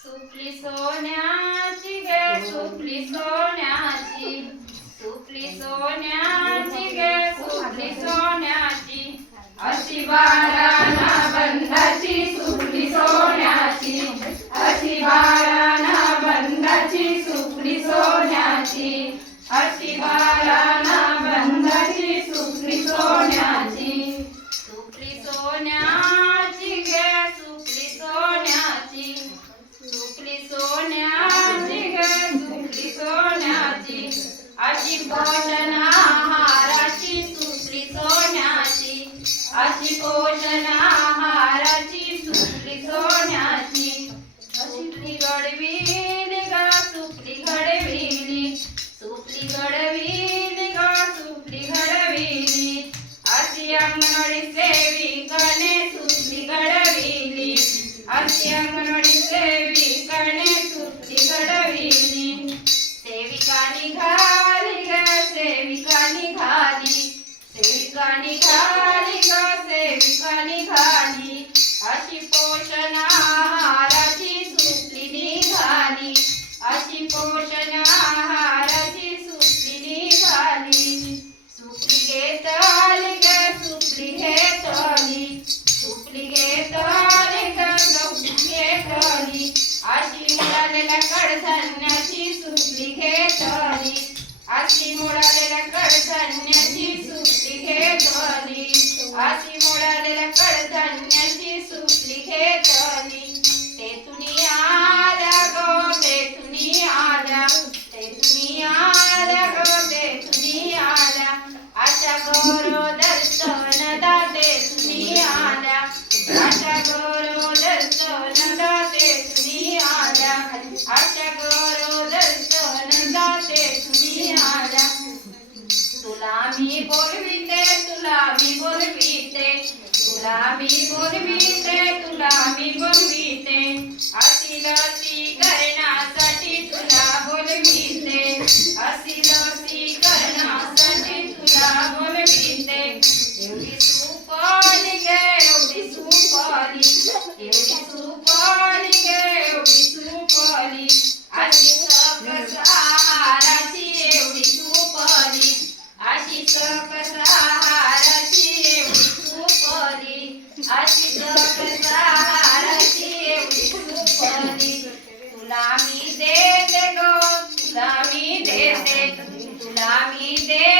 सुपली सोन्याची गे सुपली सोन्याची. सुपली सोन्याची गे सुपली सोन्याची. अशी बाळाना बंधाची सुपली सोन्याची. अशी बाळाना बंधाची सुपली सोन्याची. अशी बाळाना बंधाची सुपली सोन्याची. अशी पोषणा हाराची सुपली सोन्याची. अशी पोषणा हाराची सोन्याची. सुपली गडविली गा सुपली घडविली सुपली घडविली गा सुपली घडविली अशी अंगणवाडी सेविकाने घडविली अशी अंगणवाडी सेविका निघाली कसे सेविका निघाली अशी पोषण आहाराची सुटली निघाली अशी पोषण आहाराची सुटली निघाली सुटली घेत आली ग सुपली घेतली सुपली घेतली ग घेत आली. अशी मुळालेल्या कडधान्याची सुटली घेत आली. अशी मुळालेल्या अशा गौरव तुला मी देते गो तुला मी देते तुला मी देते